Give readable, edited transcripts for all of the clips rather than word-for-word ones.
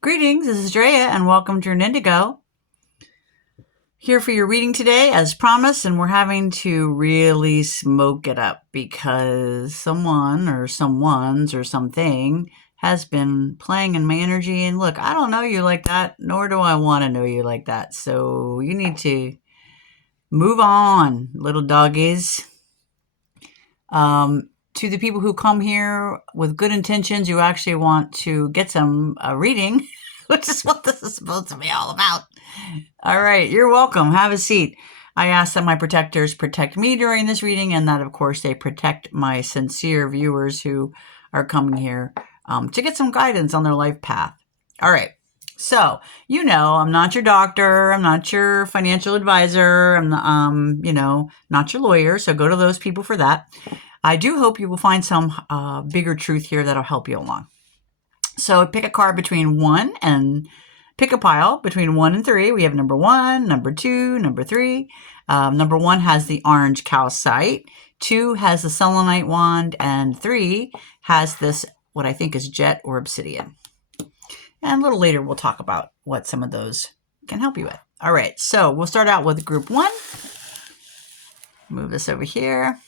Greetings, this is Drea, and welcome to Indigo. Here for your reading today, as promised, and we're having to really smoke it up because someone or someone's or something has been playing in my energy. And look, I don't know you like that, nor do I want to know you like that. So you need to move on, little doggies. To the people who come here with good intentions, you actually want to get some reading, which is what this is supposed to be all about. All right, you're welcome. Have a seat. I ask that my protectors protect me during this reading, and that, of course, they protect my sincere viewers who are coming here to get some guidance on their life path. All right. So, I'm not your doctor. I'm not your financial advisor. I'm not, not your lawyer. So go to those people for that. I do hope you will find some bigger truth here that'll help you along. So pick a card between 1 and pick a pile between 1 and 3. We have number 1, number 2, number 3. Number 1 has the orange calcite. 2 has the selenite wand, and 3 has this, what I think is jet or obsidian. And a little later, we'll talk about what some of those can help you with. All right, so we'll start out with group 1. Move this over here.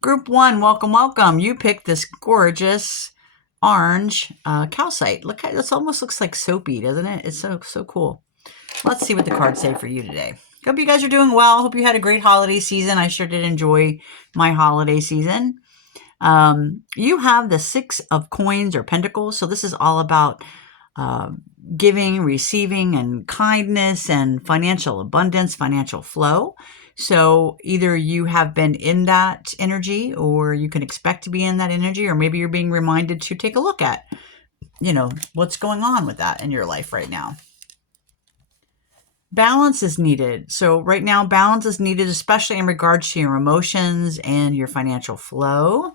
Group 1, welcome, welcome. You picked this gorgeous orange calcite. Look, this almost looks like soapy, doesn't it? It's so cool. Let's see what the cards say for you today. Hope you guys are doing well. Hope you had a great holiday season. I sure did enjoy my holiday season. You have the 6 of coins or pentacles. So this is all about giving, receiving, and kindness and financial abundance, financial flow. So either you have been in that energy, or you can expect to be in that energy, or maybe you're being reminded to take a look at, what's going on with that in your life right now. Balance is needed. So right now, balance is needed, especially in regards to your emotions and your financial flow.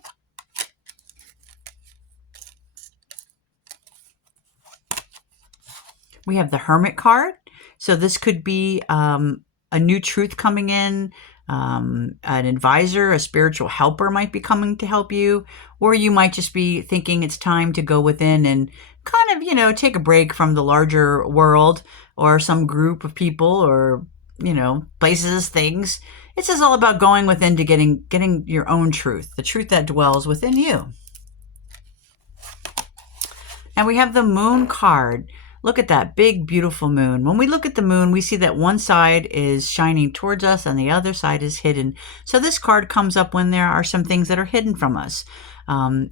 We have the Hermit card. So this could be a new truth coming in. An advisor, a spiritual helper might be coming to help you, or you might just be thinking it's time to go within and kind of, take a break from the larger world or some group of people or, places, things. It's just all about going within to getting your own truth, the truth that dwells within you. And we have the Moon card. Look at that big, beautiful moon. When we look at the moon, we see that one side is shining towards us and the other side is hidden. So this card comes up when there are some things that are hidden from us.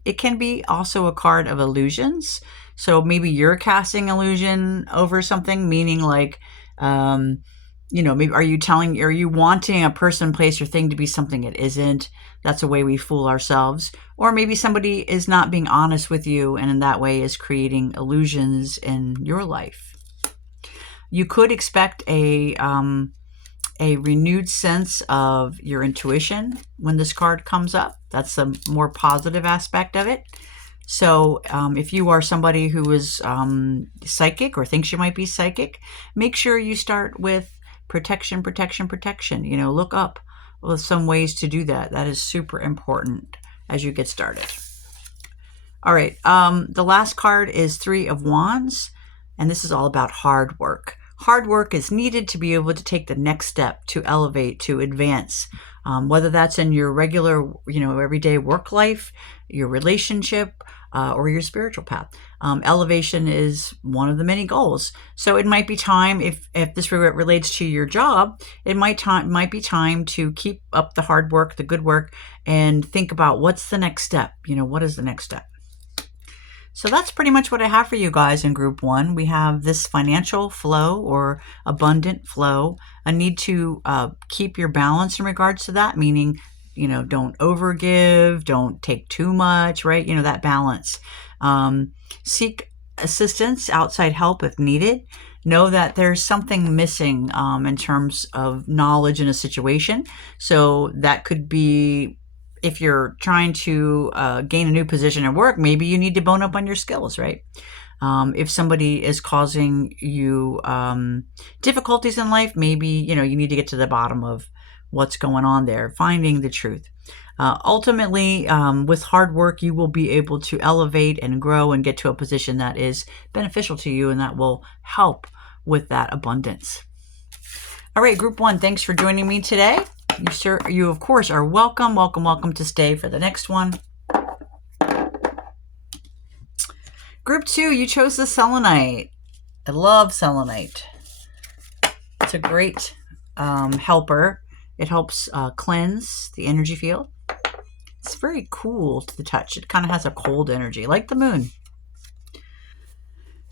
It can be also a card of illusions. So maybe you're casting illusion over something, meaning like, maybe are you wanting a person, place, or thing to be something it isn't? That's a way we fool ourselves. Or maybe somebody is not being honest with you, and in that way is creating illusions in your life. You could expect a renewed sense of your intuition when this card comes up. That's a more positive aspect of it. So if you are somebody who is psychic or thinks you might be psychic, make sure you start with protection. Look up with some ways to do that. That is super important as you get started. All right. The last card is 3 of Wands, and this is all about hard work. Hard work is needed to be able to take the next step, to elevate, to advance, whether that's in your regular, everyday work life, your relationship, or your spiritual path. Elevation is one of the many goals. So it might be time, if this relates to your job, it might be time to keep up the hard work, the good work, and think about what's the next step. What is the next step? So that's pretty much what I have for you guys in group 1. We have this financial flow or abundant flow, a need to keep your balance in regards to that, meaning, don't overgive, don't take too much, right? That balance. Seek assistance, outside help if needed. Know that there's something missing in terms of knowledge in a situation. So that could be, if you're trying to gain a new position at work, maybe you need to bone up on your skills, right? If somebody is causing you difficulties in life, maybe, you need to get to the bottom of what's going on there, finding the truth. Ultimately, with hard work, you will be able to elevate and grow and get to a position that is beneficial to you and that will help with that abundance. All right, group 1, thanks for joining me today. You of course are welcome, welcome to stay for the next one. Group 2, you chose the selenite. I love selenite. It's a great helper. It helps cleanse the energy field. It's very cool to the touch. It kind of has a cold energy, like the moon.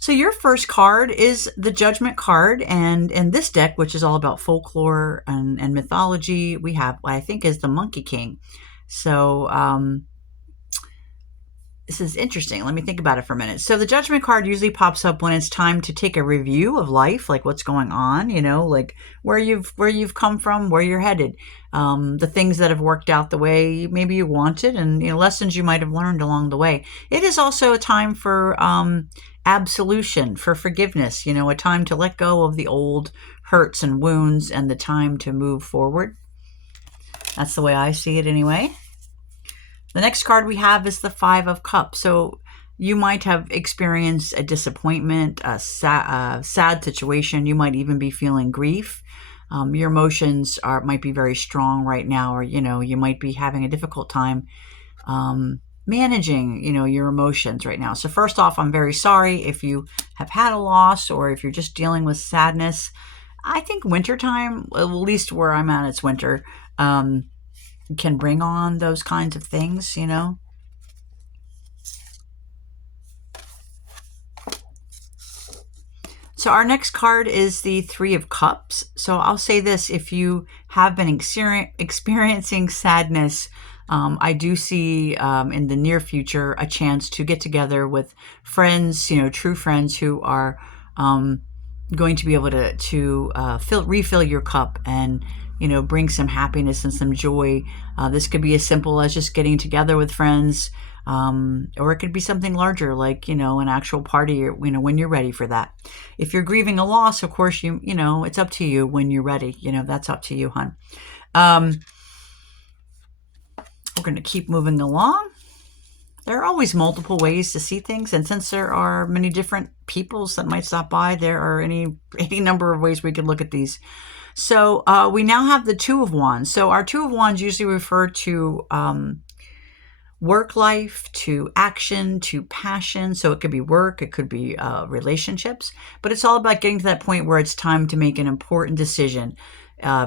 So your first card is the Judgment card, and in this deck, which is all about folklore and mythology, we have what I think is the Monkey King. So this is interesting. Let me think about it for a minute. So the Judgment card usually pops up when it's time to take a review of life, like what's going on, like where you've come from, where you're headed, the things that have worked out the way maybe you wanted, and lessons you might have learned along the way. It is also a time for absolution, for forgiveness, a time to let go of the old hurts and wounds and the time to move forward. That's the way I see it anyway. The next card we have is the Five of Cups. So you might have experienced a disappointment, a sad situation. You might even be feeling grief. Your emotions might be very strong right now, or, you might be having a difficult time managing, your emotions right now. So first off, I'm very sorry if you have had a loss or if you're just dealing with sadness. I think wintertime, at least where I'm at, it's winter, can bring on those kinds of things, So our next card is the Three of Cups. So I'll say this, if you have been experiencing sadness, I do see in the near future a chance to get together with friends, true friends who are going to be able to refill your cup and bring some happiness and some joy. This could be as simple as just getting together with friends, or it could be something larger, like an actual party, or when you're ready for that. If you're grieving a loss, of course, it's up to you when you're ready. That's up to you, hon. We're going to keep moving along. There are always multiple ways to see things, and since there are many different peoples that might stop by, there are any number of ways we could look at these. So we now have the Two of Wands. So our Two of Wands usually refer to work life, to action, to passion. So it could be work, it could be relationships, but it's all about getting to that point where it's time to make an important decision,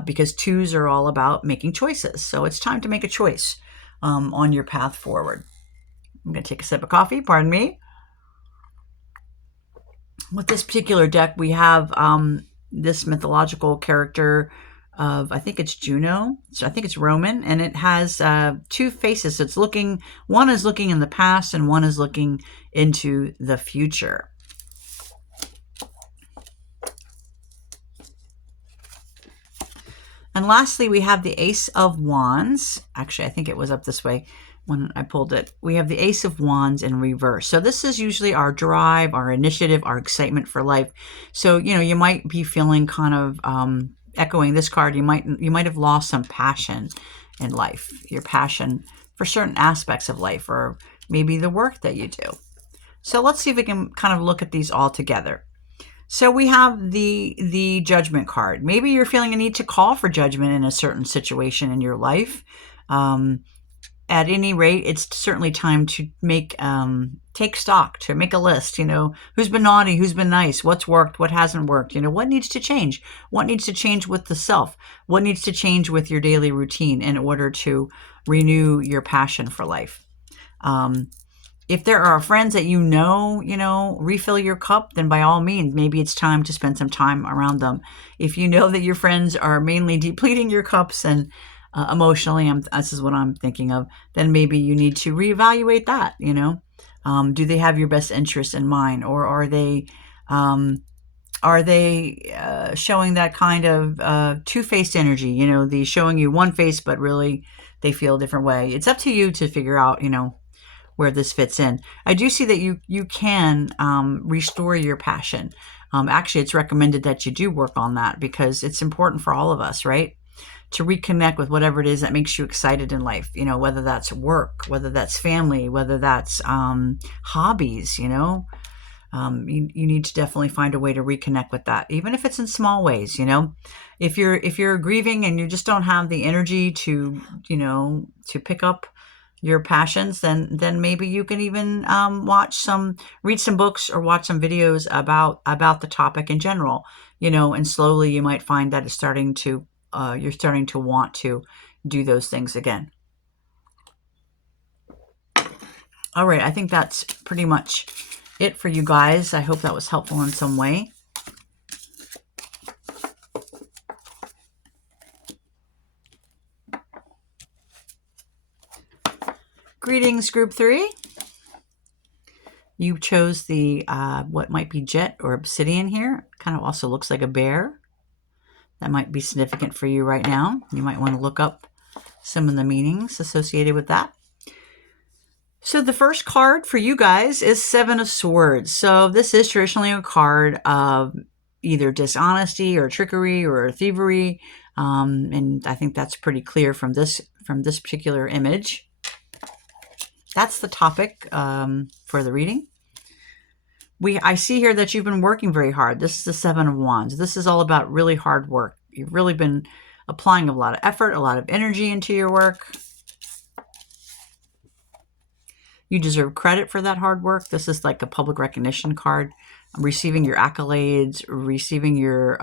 because twos are all about making choices. So it's time to make a choice on your path forward. I'm going to take a sip of coffee, pardon me. With this particular deck, we have this mythological character of, I think it's Juno. So I think it's Roman, and it has two faces. So one is looking in the past and one is looking into the future. And lastly, we have the Ace of Wands. Actually, I think it was up this way when I pulled it. We have the Ace of Wands in reverse. So this is usually our drive, our initiative, our excitement for life. So, you might be feeling kind of echoing this card. You might have lost some passion in life, your passion for certain aspects of life, or maybe the work that you do. So let's see if we can kind of look at these all together. So we have the Judgment card. Maybe you're feeling a need to call for judgment in a certain situation in your life. At any rate, it's certainly time to take stock, to make a list, who's been naughty, who's been nice, what's worked, what hasn't worked, what needs to change, what needs to change with the self, what needs to change with your daily routine in order to renew your passion for life. If there are friends that refill your cup, then by all means, maybe it's time to spend some time around them. If you know that your friends are mainly depleting your cups and emotionally, this is what I'm thinking of, then maybe you need to reevaluate that, do they have your best interests in mind, or are they showing that kind of two-faced energy, the showing you one face, but really they feel a different way? It's up to you to figure out, where this fits in. I do see that you can restore your passion. Actually, it's recommended that you do work on that because it's important for all of us, right? to reconnect with whatever it is that makes you excited in life, you know, whether that's work, whether that's family, whether that's hobbies, you know. You need to definitely find a way to reconnect with that, even if it's in small ways, you know. If you're grieving and you just don't have the energy to, you know, to pick up your passions, then maybe you can even read some books or watch some videos about the topic in general, you know, and slowly you might find that it's starting to you're starting to want to do those things again. All right, I think that's pretty much it for you guys. I hope that was helpful in some way. Greetings, group 3. You chose the what might be jet or obsidian here. Kind of also looks like a bear. That might be significant for you right now. You might want to look up some of the meanings associated with that. So the first card for you guys is Seven of Swords. So this is traditionally a card of either dishonesty or trickery or thievery. And I think that's pretty clear from this particular image. That's the topic for the reading. I see here that you've been working very hard. This is the Seven of Wands. This is all about really hard work. You've really been applying a lot of effort, a lot of energy into your work. You deserve credit for that hard work. This is like a public recognition card. Receiving your accolades, receiving your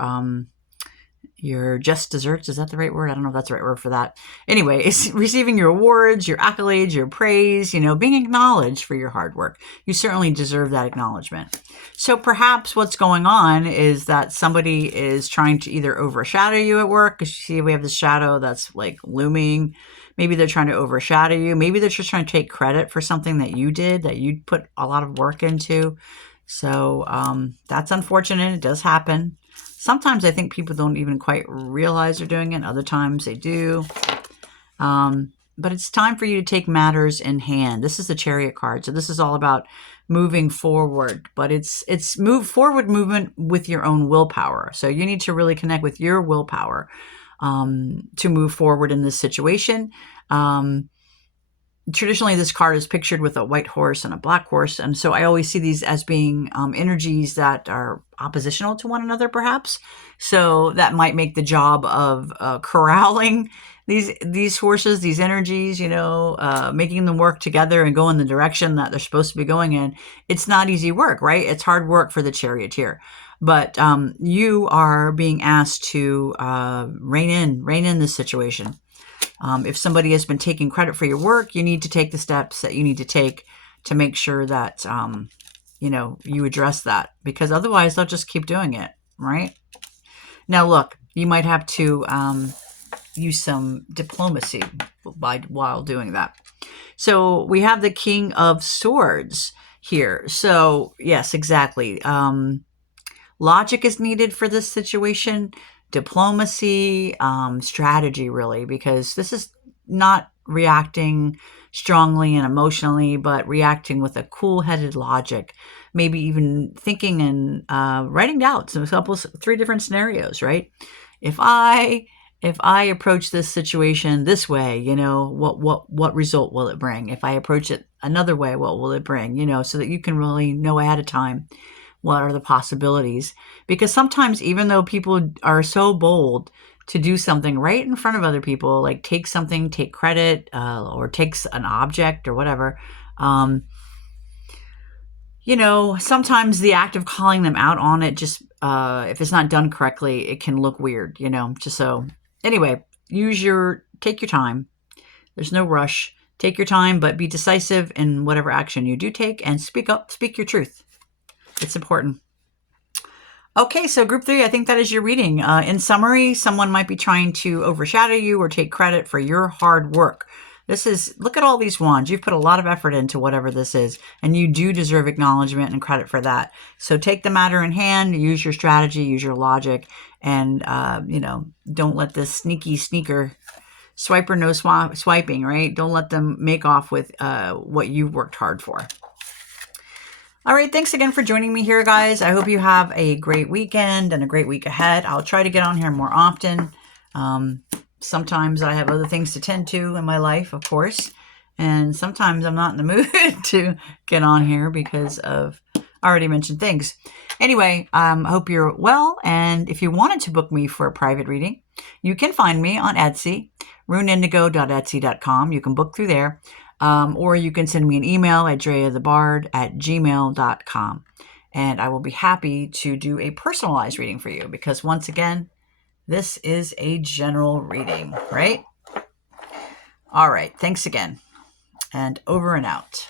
just desserts. Is that the right word? I don't know if that's the right word for that. Anyway, it's receiving your awards, your accolades, your praise, you know, being acknowledged for your hard work. You certainly deserve that acknowledgement. So perhaps what's going on is that somebody is trying to either overshadow you at work. Because you see, we have this shadow that's like looming. Maybe they're trying to overshadow you. Maybe they're just trying to take credit for something that you did, that you put a lot of work into. So that's unfortunate. It does happen. Sometimes I think people don't even quite realize they're doing it. Other times they do. But it's time for you to take matters in hand. This is the Chariot card. So this is all about moving forward. But it's forward movement with your own willpower. So you need to really connect with your willpower to move forward in this situation. Traditionally, this card is pictured with a white horse and a black horse. And so I always see these as being energies that are oppositional to one another, perhaps. So that might make the job of corralling these horses, these energies, you know, making them work together and go in the direction that they're supposed to be going in. It's not easy work, right? It's hard work for the charioteer. But you are being asked to rein in this situation. If somebody has been taking credit for your work, you need to take the steps that you need to take to make sure that, you know, you address that, because otherwise they'll just keep doing it, right? Now, look, you might have to use some diplomacy while doing that. So we have the King of Swords here. So yes, exactly. Logic is needed for this situation. Diplomacy, strategy, really, because this is not reacting strongly and emotionally, but reacting with a cool-headed logic, maybe even thinking and writing down three different scenarios, right? If I approach this situation this way, you know, what result will it bring? If I approach it another way, what will it bring? You know, so that you can really know ahead of time what are the possibilities. Because sometimes, even though people are so bold to do something right in front of other people, like take credit, or takes an object or whatever, you know, sometimes the act of calling them out on it, just if it's not done correctly, it can look weird, you know. Just so, anyway, take your time. There's no rush. Take your time, but be decisive in whatever action you do take, and speak up, speak your truth. It's important. Okay, so group 3, I think that is your reading. In summary, someone might be trying to overshadow you or take credit for your hard work. Look at all these wands. You've put a lot of effort into whatever this is, and you do deserve acknowledgement and credit for that. So take the matter in hand, use your strategy, use your logic, and, you know, don't let this sneaker swiper no swiping, right? Don't let them make off with what you've worked hard for. All right, thanks again for joining me here, guys. I hope you have a great weekend and a great week ahead. I'll try to get on here more often. Sometimes I have other things to tend to in my life, of course, and sometimes I'm not in the mood to get on here because of already mentioned things. Anyway, I hope you're well, and if you wanted to book me for a private reading, you can find me on Etsy, runeindigo.etsy.com. You can book through there, or you can send me an email at dreathebard@gmail.com, and I will be happy to do a personalized reading for you because, once again, this is a general reading, right? All right, thanks again, and over and out.